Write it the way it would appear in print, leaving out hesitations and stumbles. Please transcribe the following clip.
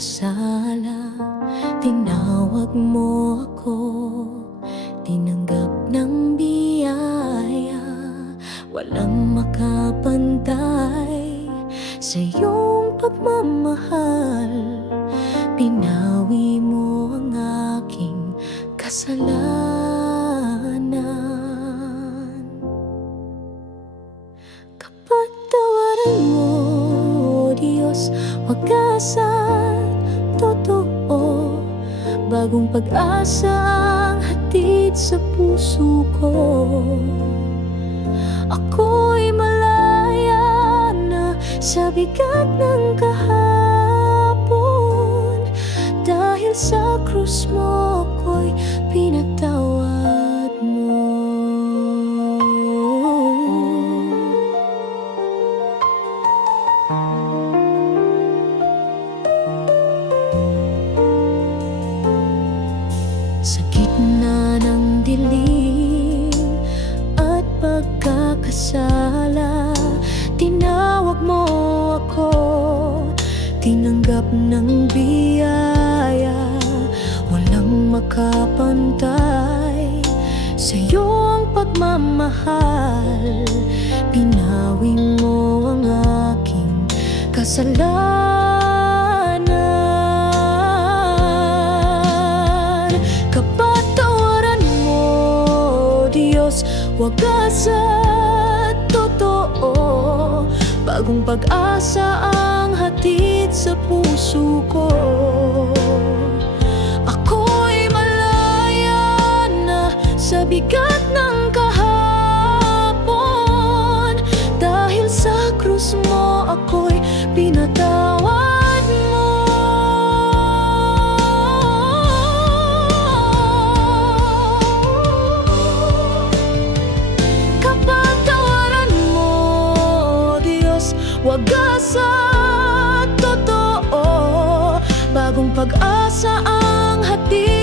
pagkakasala, tinawag mo ako, tinanggap ng biyaya. Walang makapantay sa iyong pagmamahal. Pinawi mo ang aking kasalanan. Kapatawaran mo, O Diyos, wagas at totoo. Bagong pag-asa ang hatid sa puso ko. Ako'y malaya na sa bigat ng kahapon. Dahil sa krus mo ako'y pinatawad mo. Sa gitna ng dilim at pagkakasala, tinawag mo ako, tinanggap ng biyaya. Walang makapantay sa iyong pagmamahal. Pinawi mo ang aking kasalanan. Kapatawaran mo, Diyos, wagas at totoo. Bagong pag-asa ang hatid sa puso ko. Ako'y malaya na sa bigat ng kahapon. Dahil sa krus mo ako'y pinatawad mo. Kapatawaran mo, Diyos, wagas at totoo. Bagong pag-asa ang hatid